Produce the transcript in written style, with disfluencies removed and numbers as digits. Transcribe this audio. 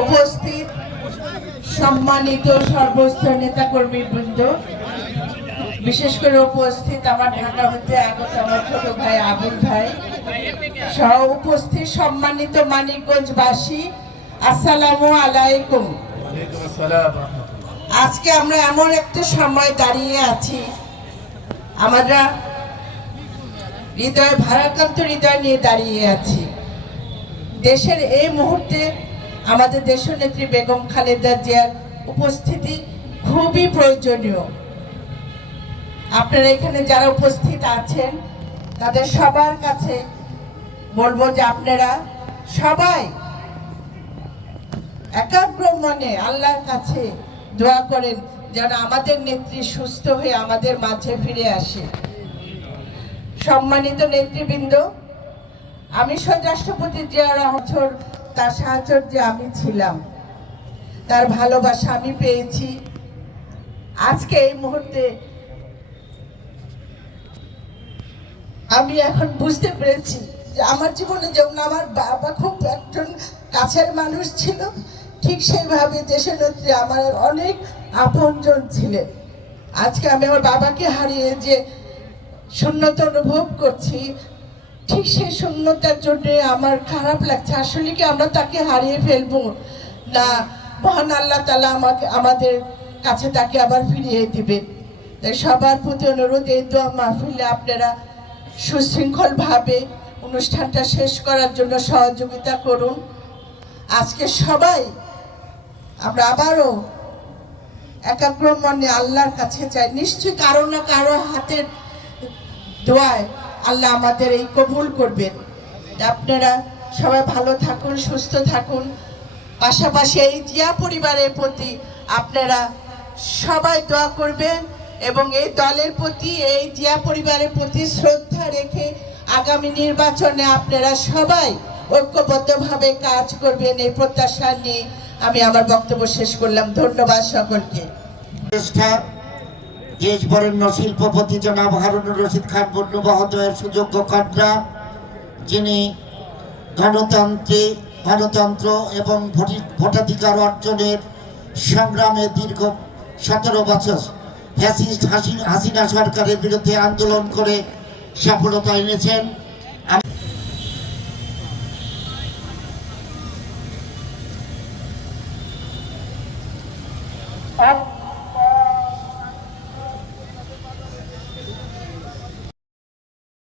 উপস্থিত সম্মানিত সর্বস্তর নেতাকর্মীবৃন্দ, বিশেষ করে উপস্থিত আমার ঢাকা হতে আগত আমার ছোট ভাই আবুল ভাই সহ উপস্থিত সম্মানিত মানিকগঞ্জবাসী, আসসালামু আলাইকুম। আজকে আমরা এমন একটা সময় দাঁড়িয়ে আছি, আমরা ভারাক্রান্ত হৃদয় নিয়ে দাঁড়িয়ে আছি। দেশের এই মুহূর্তে আমাদের দেশনেত্রী বেগম খালেদা জিয়ার উপস্থিতি খুবই প্রয়োজনীয়। আপনারা এখানে যারা উপস্থিত আছেন তাদের সবার কাছে বলবো যে আপনারা সবাই একাগ্র মনে আল্লাহর কাছে দোয়া করেন যেন আমাদের নেত্রী সুস্থ হয়ে আমাদের মাঝে ফিরে আসে। সম্মানিত নেতৃবৃন্দ, আমি শহীদ রাষ্ট্রপতি জিয়া রহমান, তার সাহচর্যে আমি ছিলাম, তার ভালোবাসা আমি পেয়েছি। আজকে এই মুহূর্তে আমি এখন বুঝতে পেরেছি যে আমার জীবনে যেমন আমার বাবা খুব একজন কাছের মানুষ ছিল, ঠিক সেইভাবে দেশনেত্রী আমার অনেক আপনজন ছিলেন। আজকে আমি আমার বাবাকে হারিয়ে যে শূন্যতা অনুভব করছি, ঠিক সেই শূন্যতার জন্য আমার খারাপ লাগছে। আসলে কি আমরা তাকে হারিয়ে ফেলবো না মহান আল্লাহ তাআলা আমাদের কাছে তাকে আবার ফিরিয়ে দিবেন। তাই সবার প্রতি অনুরোধ, এই দোয়া মাহফিলে আপনারা সুশৃঙ্খলভাবে অনুষ্ঠানটা শেষ করার জন্য সহযোগিতা করুন। আজকে সবাই আমরা আবারও একাগ্র মনে আল্লাহর কাছে চাই, নিশ্চয়ই কারো না কারো হাতের দোয়ায় আল্লাহ আমাদের এই কবুল করবেন। আপনারা সবাই ভালো থাকুন, সুস্থ থাকুন। পাশাপাশি এই জিয়া পরিবারের প্রতি আপনারা সবাই দোয়া করবেন এবং এই দলের প্রতি, এই জিয়া পরিবারের প্রতি শ্রদ্ধা রেখে আগামী নির্বাচনে আপনারা সবাই ঐক্যবদ্ধভাবে কাজ করবেন, এই প্রত্যাশা নিয়ে আমি আমার বক্তব্য শেষ করলাম। ধন্যবাদ সকলকে। দেশ বরেণ্য শিল্পপতি জনাব হারুনুর রশিদ খান বন্নু মহোদয়ের সুযোগ্য কন্যা, যিনি গণতন্ত্র এবং ভোটাধিকার অর্জনের সংগ্রামে দীর্ঘ 17 বছর ফ্যাসিস্ট হাসিনা সরকারের বিরুদ্ধে আন্দোলন করে সফলতা এনেছেন।